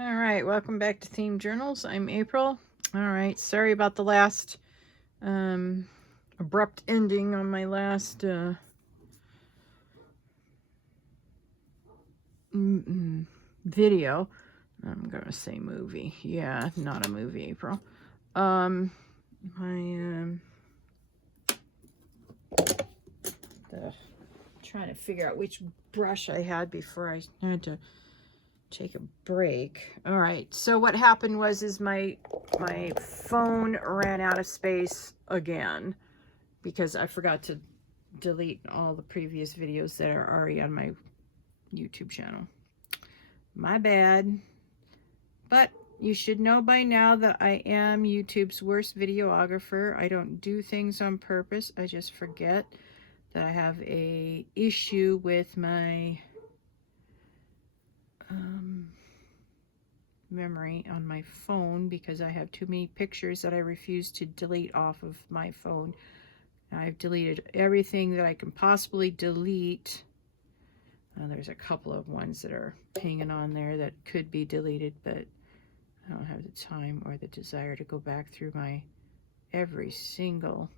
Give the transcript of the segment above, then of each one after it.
All right, welcome back to Theme Journals. I'm April. All right, sorry about the last abrupt ending on my last video. I'm gonna say movie. Yeah, not a movie, April. My trying to figure out which brush I had before I had to take a break. All right, so what happened was my phone ran out of space again because I forgot to delete all the previous videos that are already on my YouTube channel. My bad. But you should know by now that I am YouTube's worst videographer. I don't do things on purpose. I just forget that I have a issue with my memory on my phone because I have too many pictures that I refuse to delete off of my phone. I've deleted everything that I can possibly delete. There's a couple of ones that are hanging on there that could be deleted, but I don't have the time or the desire to go back through my every single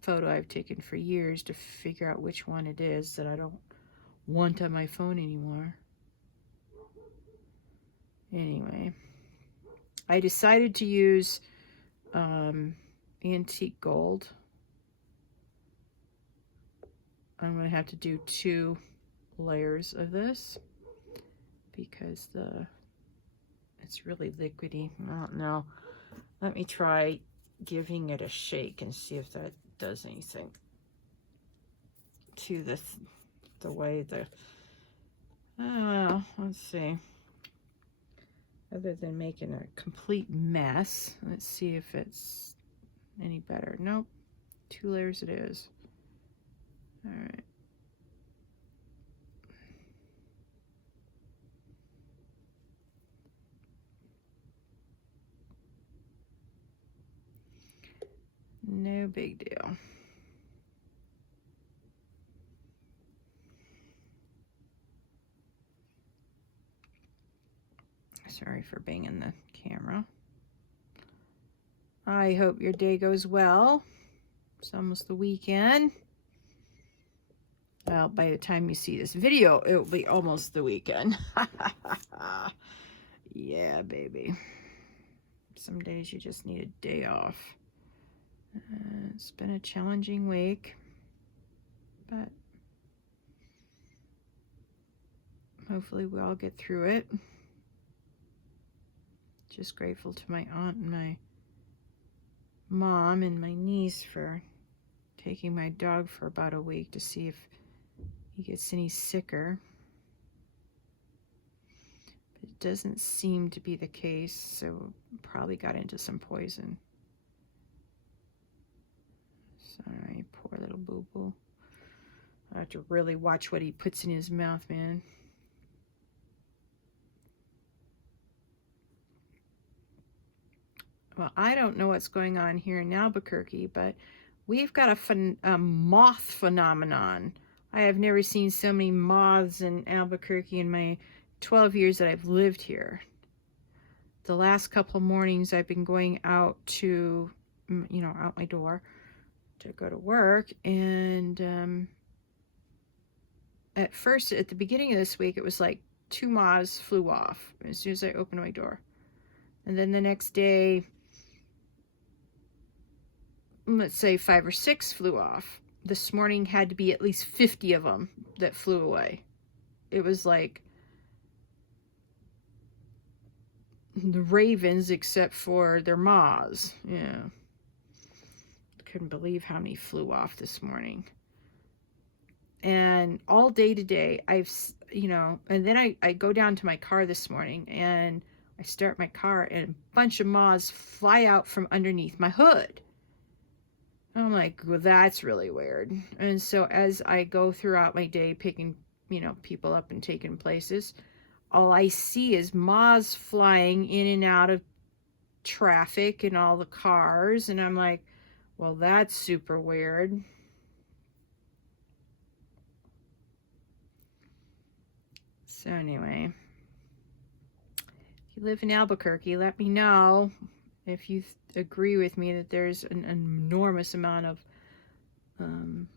photo I've taken for years to figure out which one it is that I don't want on my phone anymore. Anyway, I decided to use antique gold. I'm going to have to do 2 layers of this because it's really liquidy. I don't know. Let me try giving it a shake and see if that does anything to the way let's see. Other than making a complete mess, let's see if it's any better. Nope. 2 layers it is. All right. No big deal. Sorry for banging the camera. I hope your day goes well. It's almost the weekend. Well, by the time you see this video, it will be almost the weekend. Yeah, baby. Some days you just need a day off. It's been a challenging week, but hopefully we'll all get through it. Just grateful to my aunt and my mom and my niece for taking my dog for about a week to see if he gets any sicker. But it doesn't seem to be the case, so probably got into some poison. Sorry, poor little boo-boo. I have to really watch what he puts in his mouth, man. Well, I don't know what's going on here in Albuquerque, but we've got a moth phenomenon. I have never seen so many moths in Albuquerque in my 12 years that I've lived here. The last couple mornings I've been going out to, out my door to go to work, and at first, at the beginning of this week, it was like 2 moths flew off as soon as I opened my door. And then the next day, let's say 5 or 6 flew off. This morning had to be at least 50 of them that flew away. It was like the ravens except for their moths. Yeah. Couldn't believe how many flew off this morning. And all day today, and then I go down to my car this morning and I start my car and a bunch of moths fly out from underneath my hood. I'm like, well, that's really weird. And so as I go throughout my day picking, people up and taking places, all I see is moths flying in and out of traffic and all the cars. And I'm like, well, that's super weird. So anyway, If you live in Albuquerque, let me know if you agree with me that there's an enormous amount of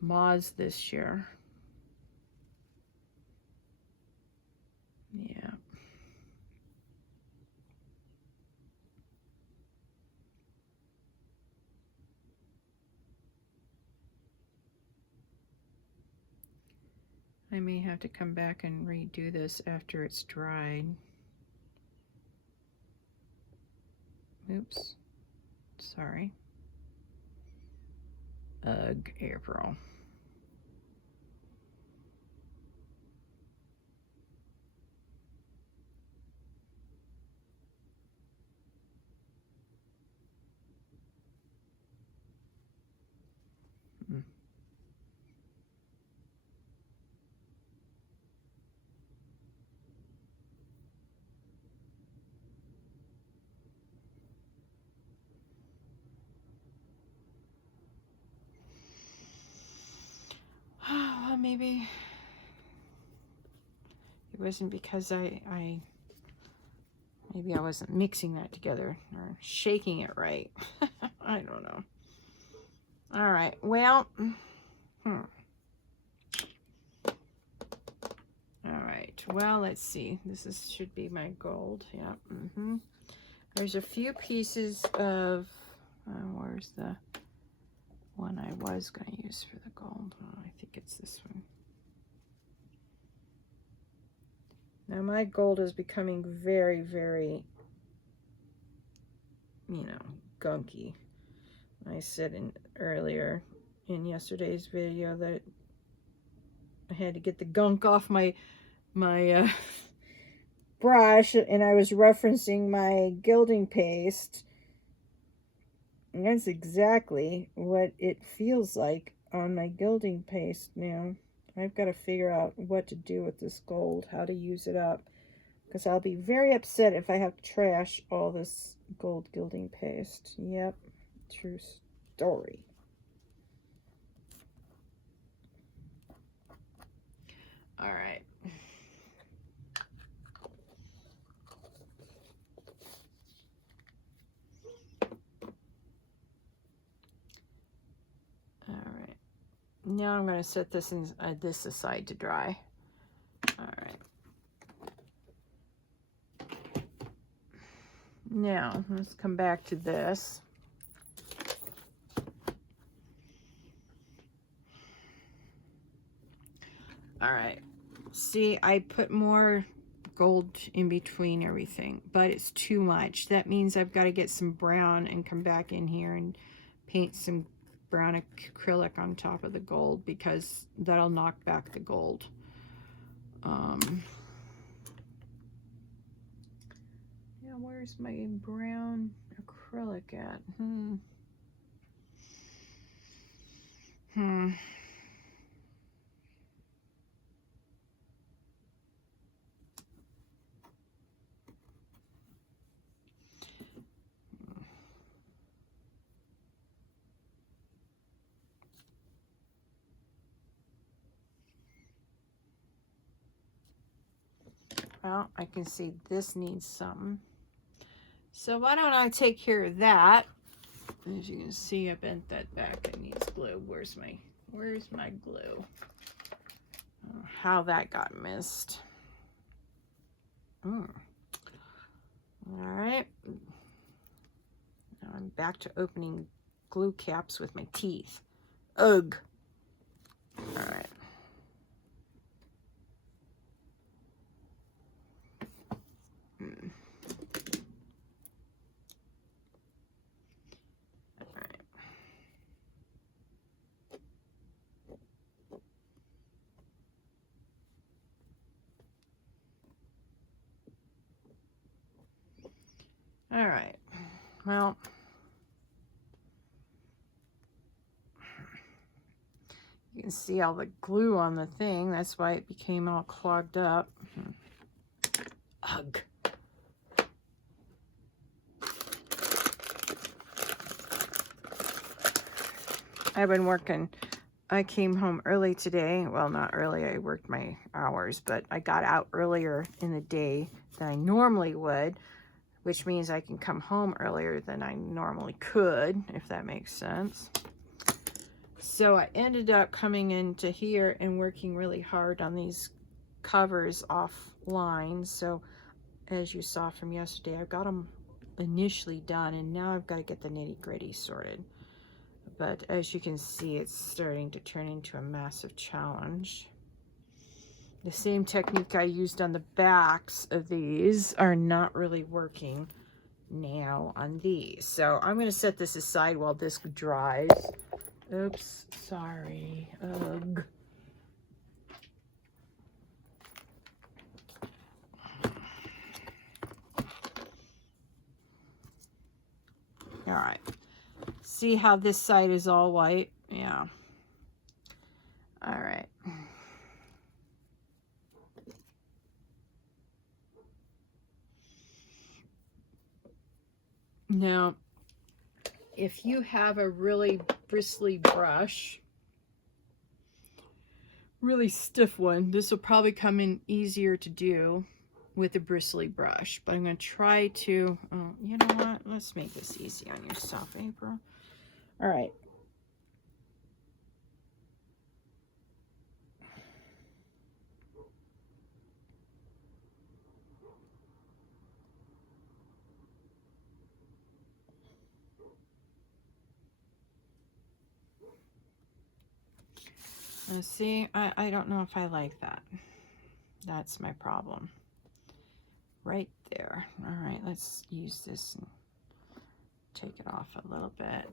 moths this year. Yeah. I may have to come back and redo this after it's dried. Oops. Sorry. Ugh, April. Well, maybe it wasn't because maybe I wasn't mixing that together or shaking it right. I don't know. All right. Well, all right. Well, let's see. This should be my gold. Yeah. There's a few pieces of, where's the one I was going to use for the gold? Oh, I think it's this one. Now my gold is becoming very, very, gunky. I said earlier in yesterday's video that I had to get the gunk off my brush, and I was referencing my gilding paste. And that's exactly what it feels like on my gilding paste now. I've got to figure out what to do with this gold, how to use it up, because I'll be very upset if I have to trash all this gold gilding paste. Yep, true story. All right. All right. Now I'm going to set this aside to dry. All right. Now, let's come back to this. All right. See, I put more gold in between everything, but it's too much. That means I've got to get some brown and come back in here and paint some brown acrylic on top of the gold, because that'll knock back the gold. Yeah, where's my brown acrylic at? Well, I can see this needs something. So why don't I take care of that? As you can see, I bent that back. It needs glue. Where's my glue? Oh, how that got missed. All right. Now I'm back to opening glue caps with my teeth. Ugh. All right. All right. Well, you can see all the glue on the thing. That's why it became all clogged up. Ugh. I've been working. I came home early today. Well, not early. I worked my hours, but I got out earlier in the day than I normally would. which means I can come home earlier than I normally could, if that makes sense. So I ended up coming into here and working really hard on these covers offline. So as you saw from yesterday, I got them initially done, and now I've got to get the nitty-gritty sorted. But as you can see, it's starting to turn into a massive challenge. The same technique I used on the backs of these are not really working now on these. So I'm going to set this aside while this dries. Oops, sorry. Ugh. All right. See how this side is all white? Yeah. All right. Now, if you have a really bristly brush, really stiff one, this will probably come in easier to do with a bristly brush. But I'm going to try to, you know what? Let's make this easy on yourself, April. All right. Let's see, I don't know if I like that. That's my problem. Right there. All right, let's use this and take it off a little bit.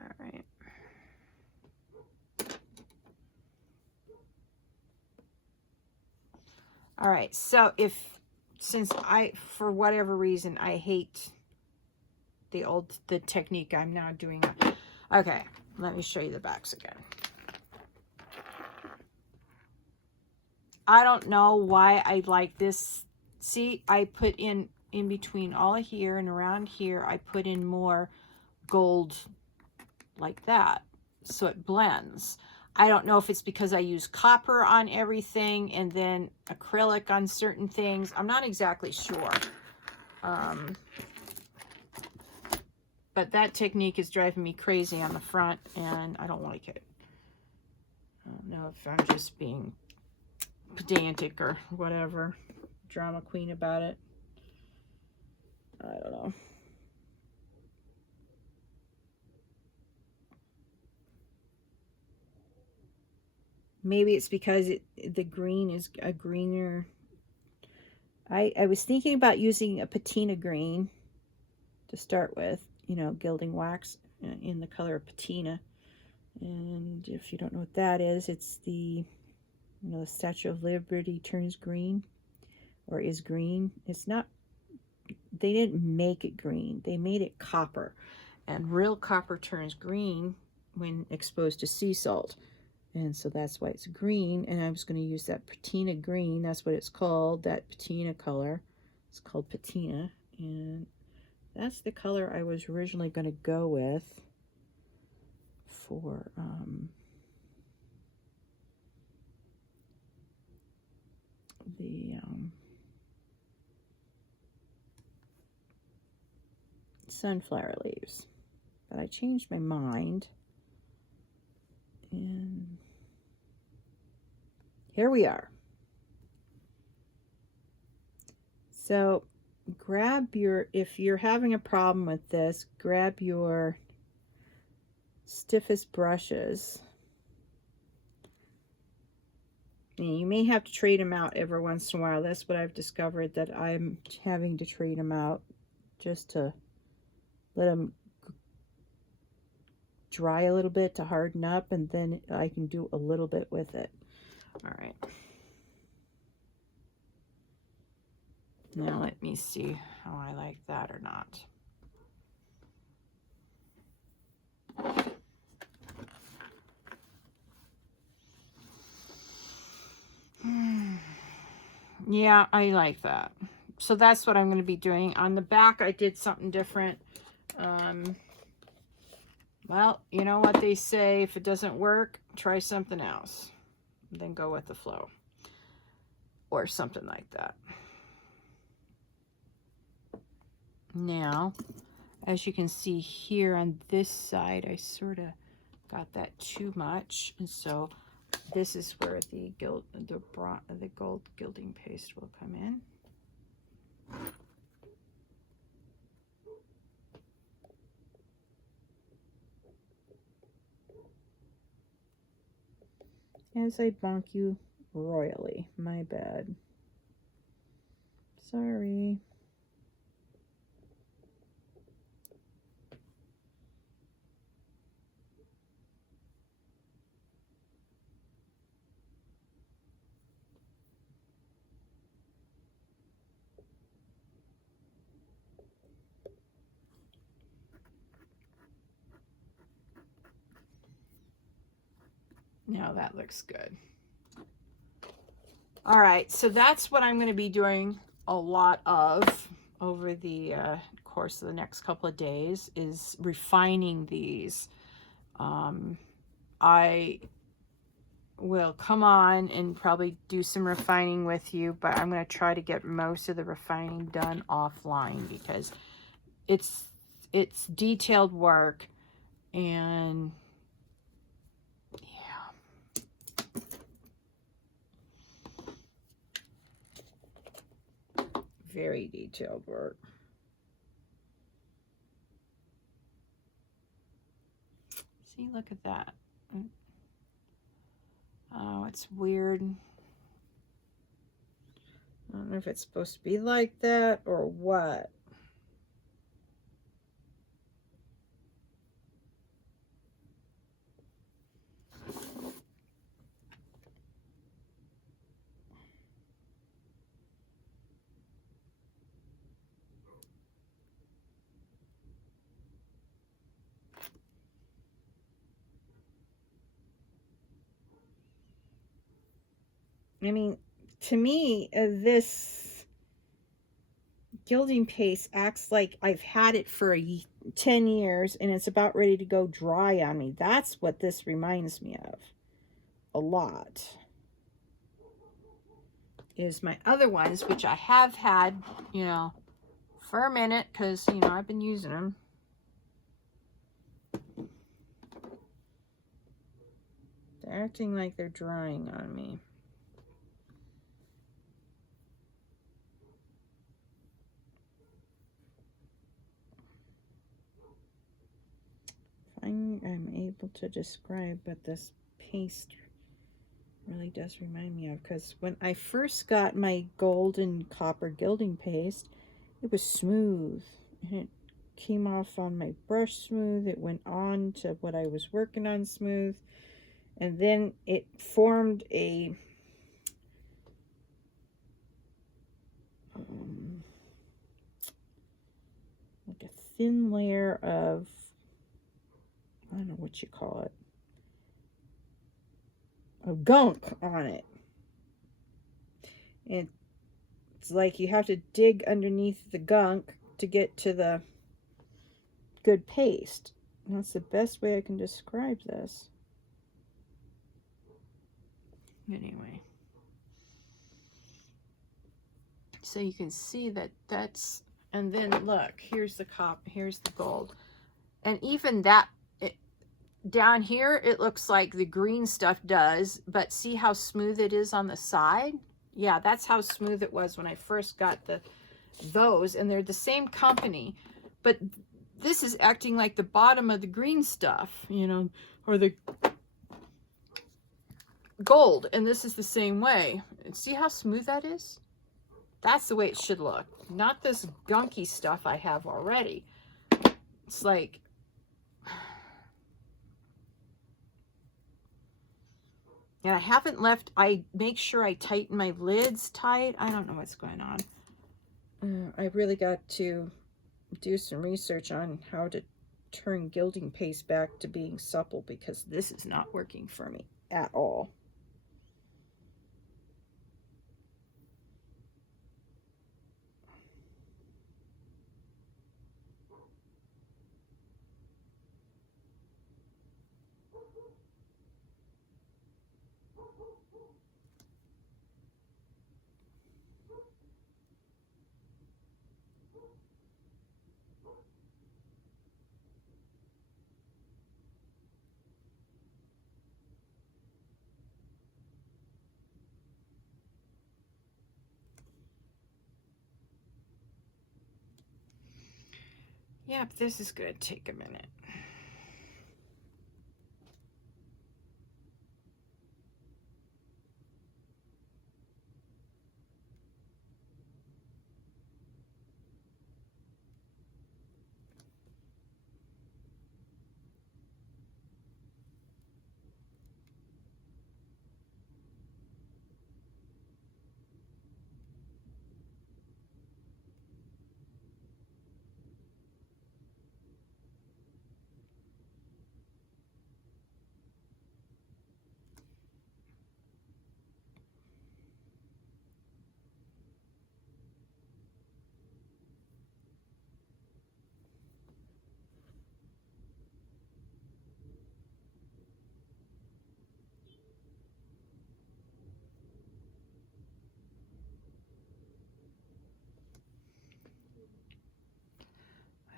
All right. All right, so since for whatever reason, I hate the technique I'm now doing. Okay, let me show you the backs again. I don't know why I like this. See, I put in between all of here and around here, I put in more gold like that, so it blends. I don't know if it's because I use copper on everything and then acrylic on certain things. I'm not exactly sure. But that technique is driving me crazy on the front, and I don't like it. I don't know if I'm just being pedantic or whatever, drama queen about it. I don't know. Maybe it's because the green is a greener. I was thinking about using a patina green to start with, you know, gilding wax in the color of patina. And if you don't know what that is, it's the, you know, the Statue of Liberty turns green, or is green. It's not, they didn't make it green. They made it copper. And real copper turns green when exposed to sea salt. And so that's why it's green. And I was going to use that patina green. That's what it's called, that patina color. It's called patina. And that's the color I was originally going to go with for the sunflower leaves. But I changed my mind. And here we are. So grab your, if you're having a problem with this, grab your stiffest brushes. And you may have to trade them out every once in a while. That's what I've discovered, that I'm having to trade them out just to let them dry a little bit to harden up, and then I can do a little bit with it. All right. Now let me see how I like that or not. Yeah, I like that. So that's what I'm going to be doing. On the back, I did something different. Well, you know what they say, if it doesn't work, try something else. Then go with the flow. Or something like that. Now, as you can see here on this side, I sort of got that too much. And so this is where the gold gilding paste will come in. As I bonk you royally. My bad. Sorry. Now that looks good. All right, so that's what I'm going to be doing a lot of over the course of the next couple of days, is refining these. I will come on and probably do some refining with you, but I'm going to try to get most of the refining done offline because it's detailed work, and very detailed work. See, look at that. Oh, it's weird. I don't know if it's supposed to be like that or what. I mean, to me, this gilding paste acts like I've had it for 10 years and it's about ready to go dry on me. That's what this reminds me of a lot. Is my other ones, which I have had, you know, for a minute, because, you know, I've been using them. They're acting like they're drying on me. I'm able to describe what this paste really does remind me of, because when I first got my gold and copper gilding paste, it was smooth, and it came off on my brush smooth. It went on to what I was working on smooth, and then it formed a like a thin layer of, I don't know what you call it, of gunk on it. And it's like you have to dig underneath the gunk to get to the good paste. And that's the best way I can describe this. Anyway. So you can see that that's, and then look, here's the here's the gold. And even that, down here, it looks like the green stuff does, but see how smooth it is on the side? Yeah, that's how smooth it was when I first got those, and they're the same company, but this is acting like the bottom of the green stuff, you know, or the gold, and this is the same way. See how smooth that is? That's the way it should look, not this gunky stuff I have already. It's like, and I haven't left, I make sure I tighten my lids tight. I don't know what's going on. I really got to do some research on how to turn gilding paste back to being supple, because this is not working for me at all. Yep, this is going to take a minute.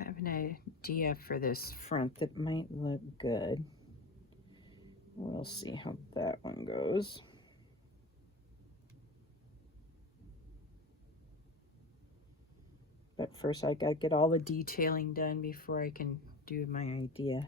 I have an idea for this front that might look good. We'll see how that one goes. But first I gotta get all the detailing done before I can do my idea.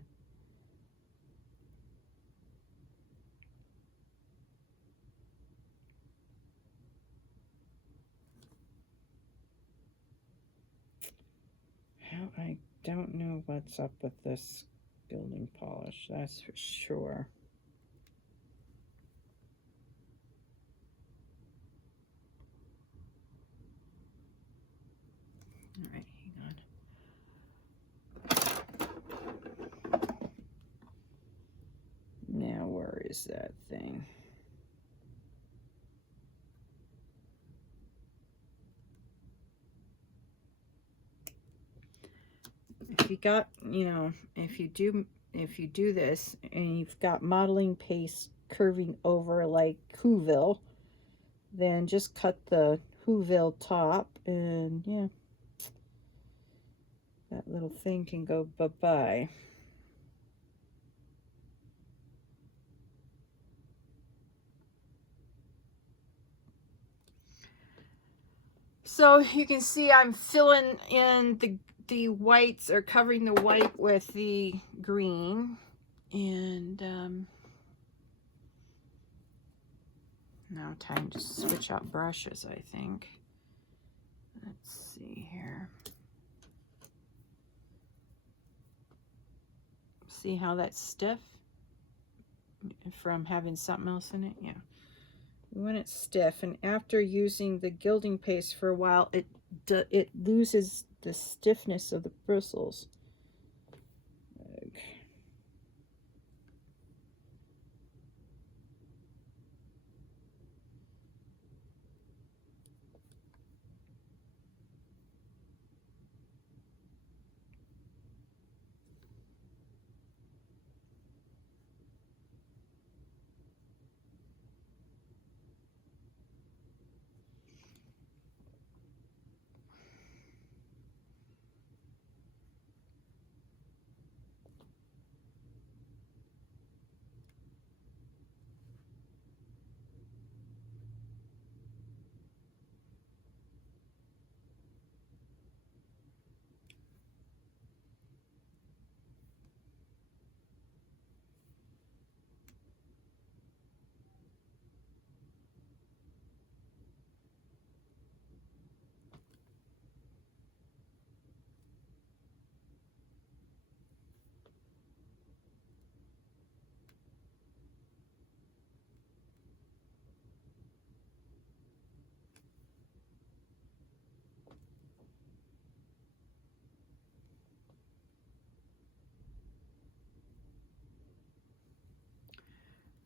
I don't know what's up with this building polish, that's for sure. All right, hang on. Now, where is that thing? If you got, if you do this and you've got modeling paste curving over like Whoville, then just cut the Whoville top, and yeah, that little thing can go bye-bye. So you can see I'm filling in the whites, or covering the white with the green, and now time to switch out brushes, I think. Let's see here. See how that's stiff from having something else in it? Yeah. When it's stiff, and after using the gilding paste for a while, it loses the stiffness of the bristles. Okay.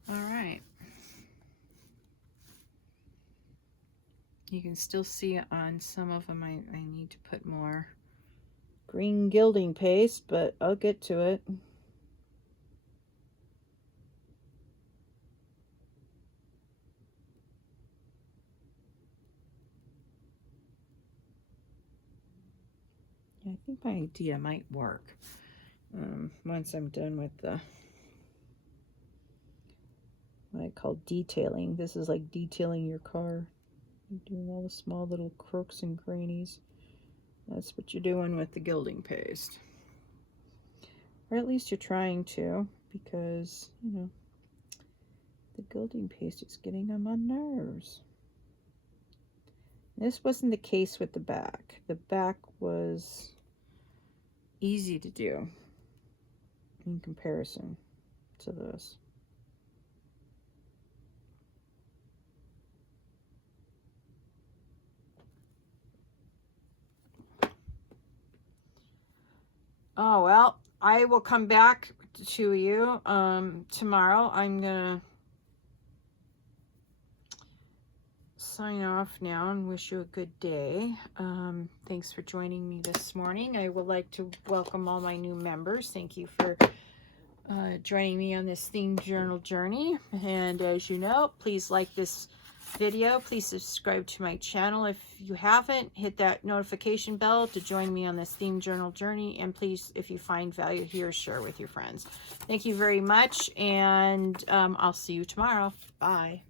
All right. You can still see on some of them I need to put more green gilding paste, but I'll get to it. my idea might work. Once I'm done with the what I call detailing. This is like detailing your car. You're doing all the small little crooks and crannies. That's what you're doing with the gilding paste. Or at least you're trying to, because, you know, the gilding paste is getting on my nerves. This wasn't the case with the back. The back was easy to do in comparison to this. Oh, well, I will come back to you tomorrow. I'm gonna sign off now and wish you a good day. Thanks for joining me this morning. I would like to welcome all my new members. Thank you for joining me on this themed journal journey. And as you know, please like this video. Please subscribe to my channel if you haven't. Hit that notification bell to join me on this themed journal journey. And please, if you find value here, share with your friends. Thank you very much. And I'll see you tomorrow. Bye.